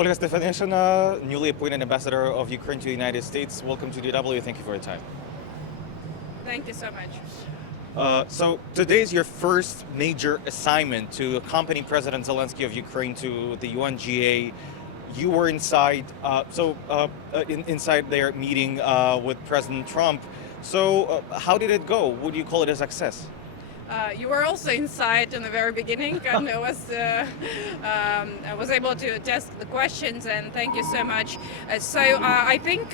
Olha Stefanishyna, newly appointed ambassador of Ukraine to the United States. Welcome to DW. Thank you for your time. Thank you so much. So today is your first major assignment to accompany President Zelenskyy of Ukraine to the UNGA. You were inside, inside their meeting with President Trump. So how did it go? Would you call it a success? You were also inside in the very beginning, and I was able to test the questions, and thank you so much. I think,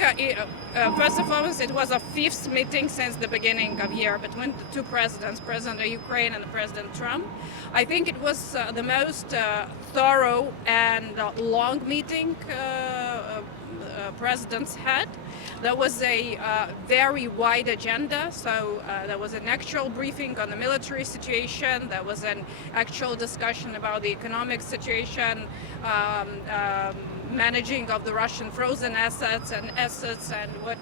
first and foremost, it was a fifth meeting since the beginning of year between the two presidents, President of Ukraine and President Trump. I think it was the most thorough and long meeting presidents had. There was a very wide agenda, so there was an actual briefing on the military situation, there was an actual discussion about the economic situation, managing of the Russian frozen assets and what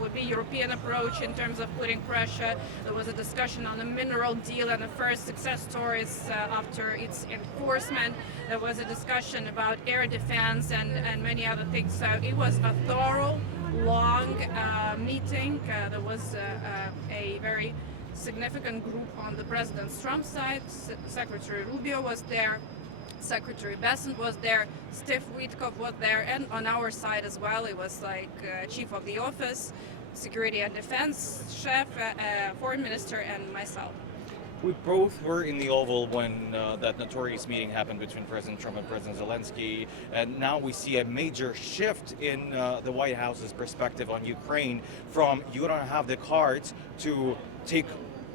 would be European approach in terms of putting pressure. There was a discussion on the mineral deal and the first success stories after its enforcement. There was a discussion about air defense and many other things. So it was a thorough, long meeting. There was a very significant group on the President Trump side. Secretary Rubio was there. Secretary Bessent was there, Steve Witkoff was there, and on our side as well, it was Chief of the Office, Security and Defense Chef, Foreign Minister, and myself. We both were in the Oval when that notorious meeting happened between President Trump and President Zelenskyy, and now we see a major shift in the White House's perspective on Ukraine from you don't have the cards to take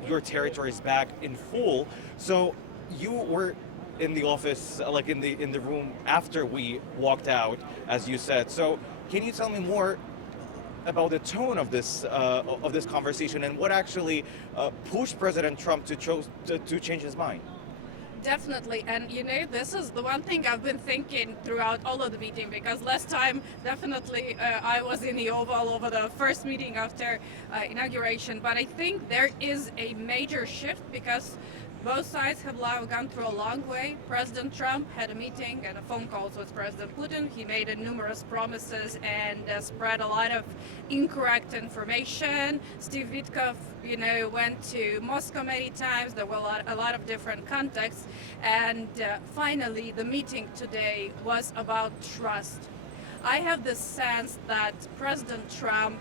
your territories back in full. So you were in the office, in the room after we walked out, as you said. So can you tell me more about the tone of this conversation and what actually pushed President Trump to change his mind? Definitely, and this is the one thing I've been thinking throughout all of the meeting, because last time definitely I was in the Oval over the first meeting after inauguration, but I think there is a major shift because both sides have gone through a long way. President Trump had a meeting and a phone calls with President Putin. He made numerous promises and spread a lot of incorrect information. Steve Witkoff, went to Moscow many times. There were a lot of different contexts. And finally, the meeting today was about trust. I have the sense that President Trump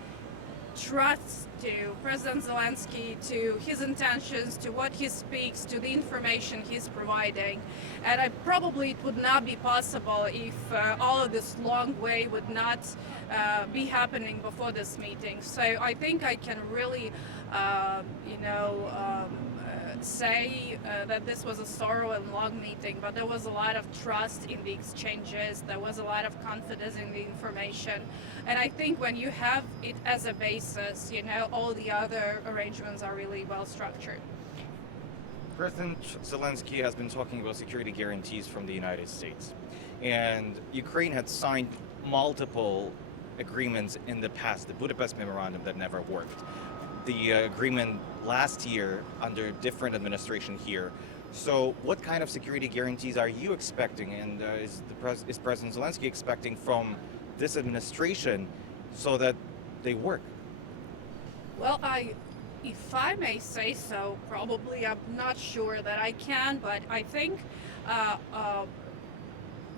trusts to President Zelenskyy, to his intentions, to what he speaks, to the information he's providing. And it would not be possible if all of this long way would not be happening before this meeting. So I think I can really, say that this was a thorough and long meeting, but there was a lot of trust in the exchanges, there was a lot of confidence in the information, and I think when you have it as a basis, all the other arrangements are really well structured. President Zelenskyy has been talking about security guarantees from the United States, and Ukraine had signed multiple agreements in the past, the Budapest Memorandum that never worked, the agreement last year under different administration here. So what kind of security guarantees are you expecting, and is President Zelenskyy expecting from this administration so that they work? Well, if I may say so, probably I'm not sure that I can, but I think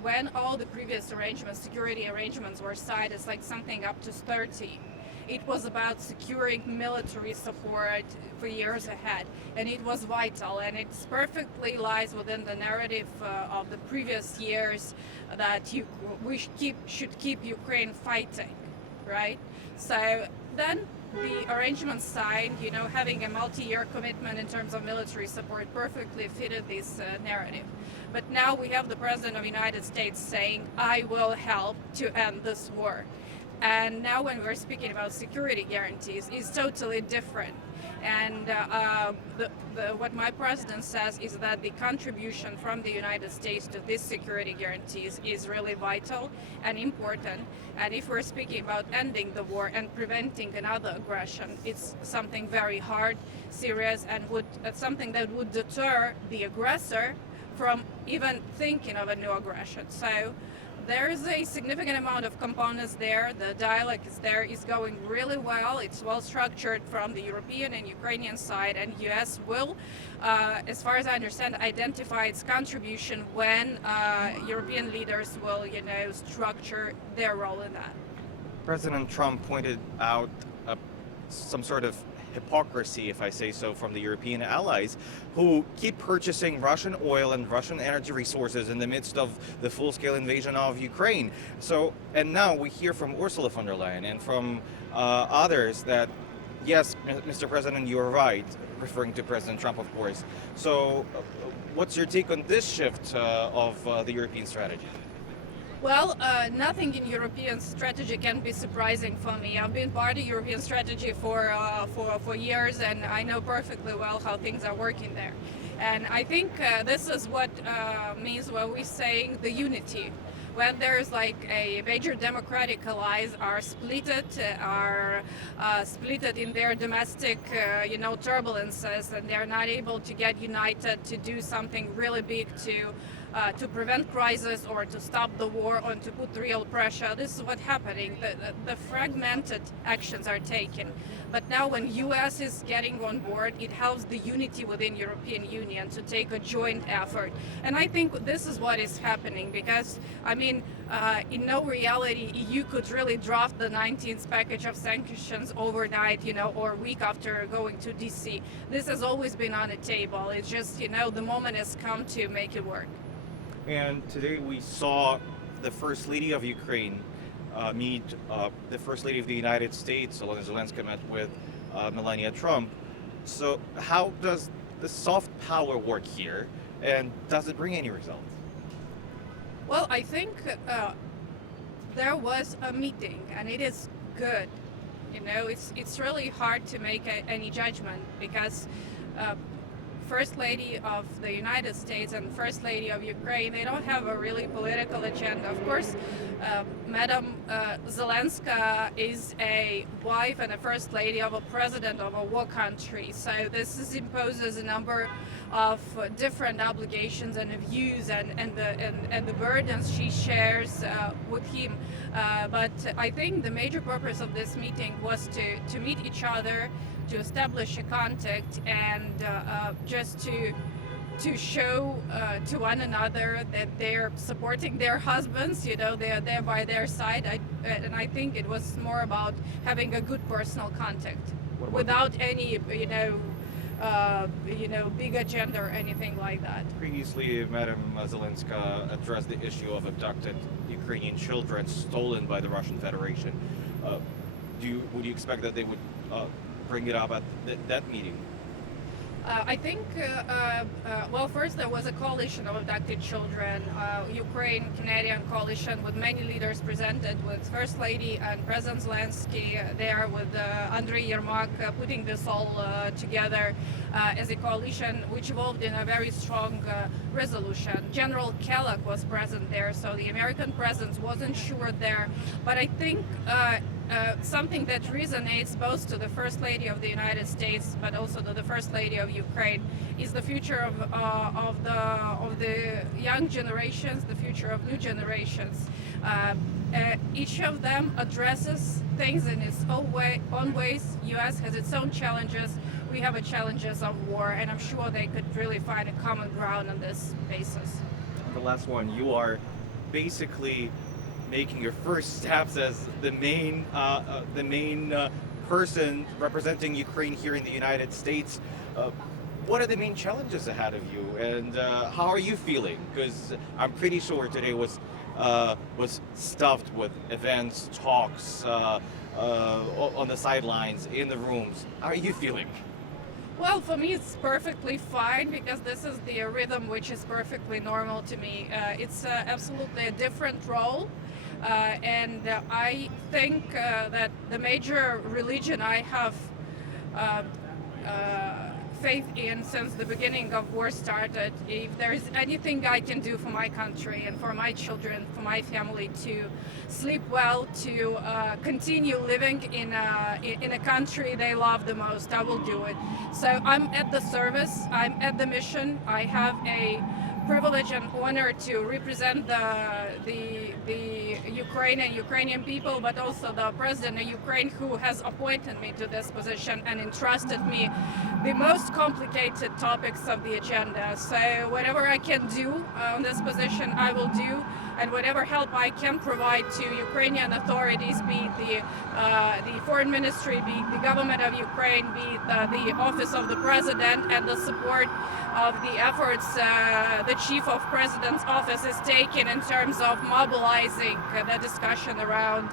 when all the previous arrangements, security arrangements were signed, it's like something up to 30. It was about securing military support for years ahead, and it was vital, and it perfectly lies within the narrative of the previous years that we should keep Ukraine fighting, right? So then the arrangement signed, having a multi-year commitment in terms of military support perfectly fitted this narrative. But now we have the President of the United States saying, I will help to end this war. And now when we're speaking about security guarantees, it's totally different. And what my president says is that the contribution from the United States to these security guarantees is really vital and important. And if we're speaking about ending the war and preventing another aggression, it's something very hard, serious, and something that would deter the aggressor from even thinking of a new aggression. So there is a significant amount of components there. The dialogue is going really well. It's well structured from the European and Ukrainian side, and U.S. will, as far as I understand, identify its contribution when European leaders will, structure their role in that. President Trump pointed out some sort of hypocrisy, if I say so, from the European allies who keep purchasing Russian oil and Russian energy resources in the midst of the full-scale invasion of Ukraine. So, and now we hear from Ursula von der Leyen and from others that, yes, Mr. President, you're right, referring to President Trump, of course. So, what's your take on this shift of the European strategy? Well, nothing in European strategy can be surprising for me. I've been part of European strategy for years, and I know perfectly well how things are working there. And I think this is what means when we're saying the unity. When there's like a major democratic allies are splitted in their domestic, turbulences, and they're not able to get united to do something really big to prevent crisis or to stop the war or to put real pressure. This is what's happening. The fragmented actions are taken. But now when US is getting on board, it helps the unity within European Union to take a joint effort. And I think this is what is happening because, in no reality, EU could really draft the 19th package of sanctions overnight, or a week after going to DC. This has always been on the table. It's just, the moment has come to make it work. And today we saw the First Lady of Ukraine meet the First Lady of the United States. Olha Zelenskyy met with Melania Trump. So how does the soft power work here, and does it bring any results? Well, I think there was a meeting, and it is good. It's really hard to make any judgment because First Lady of the United States and First Lady of Ukraine, they don't have a really political agenda. Of course, Madam Zelenskyy is a wife and a First Lady of a president of a war country. So this imposes a number of different obligations and views and the burdens she shares with him. But I think the major purpose of this meeting was to meet each other, to establish a contact, and just to show to one another that they're supporting their husbands, they're there by their side. And I think it was more about having a good personal contact without any, big agenda or anything like that. Previously, Madam Zelenskyy addressed the issue of abducted Ukrainian children stolen by the Russian Federation. Would you expect that they would bring it up at that meeting? I think, first there was a coalition of abducted children, Ukraine-Canadian coalition with many leaders presented, with First Lady and President Zelenskyy there, with Andriy Yermak putting this all together as a coalition, which evolved in a very strong resolution. General Kellogg was present there, so the American presence wasn't sure there. But I think something that resonates both to the First Lady of the United States, but also to the First Lady of Ukraine, is the future of the young generations, the future of new generations. Each of them addresses things in its own ways. U.S. has its own challenges. We have challenges of war, and I'm sure they could really find a common ground on this basis. The last one, you are basically making your first steps as the main person representing Ukraine here in the United States. What are the main challenges ahead of you, and how are you feeling? Because I'm pretty sure today was stuffed with events, talks on the sidelines, in the rooms. How are you feeling? Well, for me, it's perfectly fine because this is the rhythm which is perfectly normal to me. It's absolutely a different role. And I think that the major religion I have faith in since the beginning of war started, if there is anything I can do for my country and for my children, for my family to sleep well, to continue living in a country they love the most, I will do it. So I'm at the service, I'm at the mission. I have a privilege and honor to represent the Ukrainian people, but also the president of Ukraine, who has appointed me to this position and entrusted me the most complicated topics of the agenda. So whatever I can do on this position, I will do, and whatever help I can provide to Ukrainian authorities, be it the foreign ministry, be it the government of Ukraine, be it the office of the president, and the support of the efforts the chief of president's office is taking in terms of mobilizing the discussion around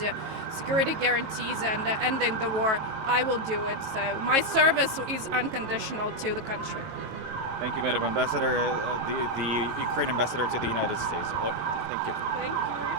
security guarantees and ending the war, I will do it. So my service is unconditional to the country. Thank you, Madam Ambassador, the Ukraine ambassador to the United States. Thank you. Thank you.